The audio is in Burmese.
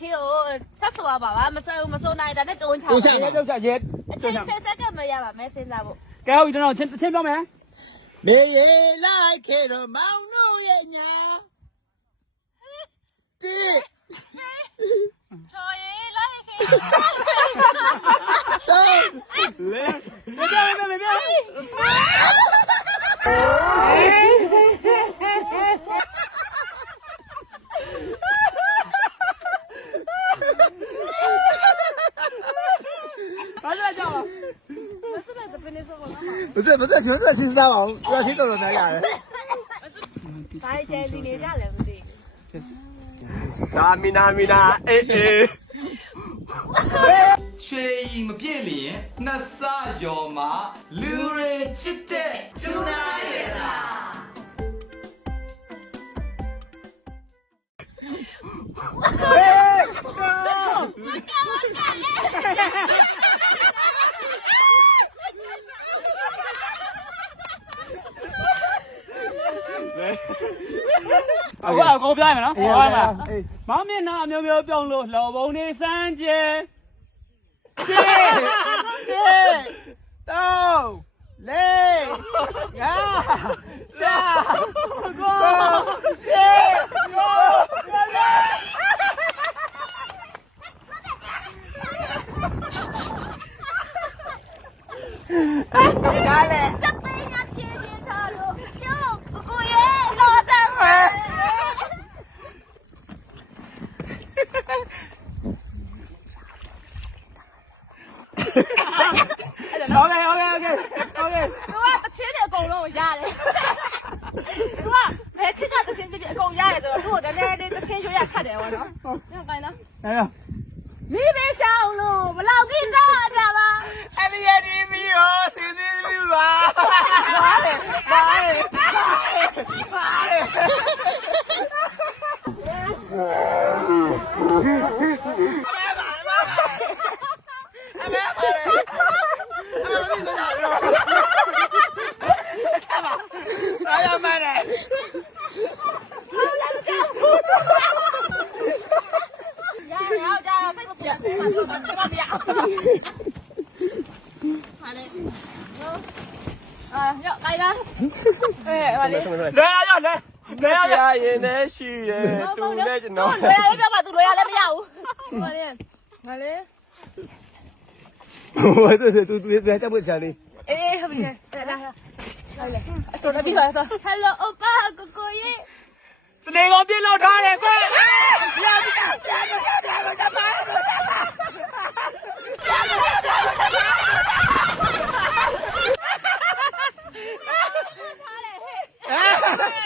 ချင်းကိုဆက်ဆိုရပါပါမစိုးနိုင်တာနဲ့တုံးချပါ ပြောချရဲ အချင်းဆက်ကမရပါမဲစဉ်းစားဖို့ ကဲဟုတ်ကျွန်တော်ချင်းပြောမယ် မေရေလိုက်ခဲ့တော့မောင်တို့ရဲ့ညာတိ ချော်ရီလိုက်ခေ တော့ လေပြောဘာလဲကြောက် မစတဲ့ပင်းနေဆိုတော့ 不是，全是新三王，不要新豆豆那个。 ဒါကျဲစီနေကြလည်းမသိ စာမီနာအေး ရွှေရီမပြည့်လျင်နှစ်ဆရော်မှာလူရဲချစ်တဲ့ကျူနာရဲ့လား အခုအကုန်ပြရမယ်နော်ဟုတ်ပါလားမောင်မျက်နှာအမျိုးမျိုးပြုံးလို့လှော်ပုံနေစမ်းကျဲ 到嘞，呀，下，过谢，干嘞， စက်သိန်းကပြင်းပြင်းချလို့ပြုတ်ကိုရဲ့လောစမ်းပါ ဟုတ်ကဲ့ သူကတချင်းတွေအကုန်လုံးရတယ်သူကဘယ်ခက်ကတချင်းပြအကုန်ရတယ်ဆိုတော့သူ့ကိုတည်းတချင်းရွှေရခတ်တယ်ဗောနော်ဟုတ်ကဲ့နော် အဲ့ မိဘေးရှောင်းလို့ဘလောက်ကိတာတာပါ 阿里亚的米哦，谁的米吧？妈嘞，妈嘞， 哎呀妈嘞！ ရကြတော့စိတ်မပြတ်ဘူးကျွန်မမရဟာလေရောက်လိုက်လားဟာလေ လဲရရင်လည်းရှိရဲ့တူလည်းကျွန်တော် လွယ်ရပြပါသူလွယ်ရလည်းမရဘူးဟာလေဟာလေ 我这别这么想的。 အေးဟုတ်ပြီလာလာဆိုတော့ပြီးသွားတော့ Hello အပကိုကိုရေ တနေကောင်ပြစ်လောက်ထားတယ်ကွ 不要不要不要不要不要干嘛？ ထားတယ်ဟဲ့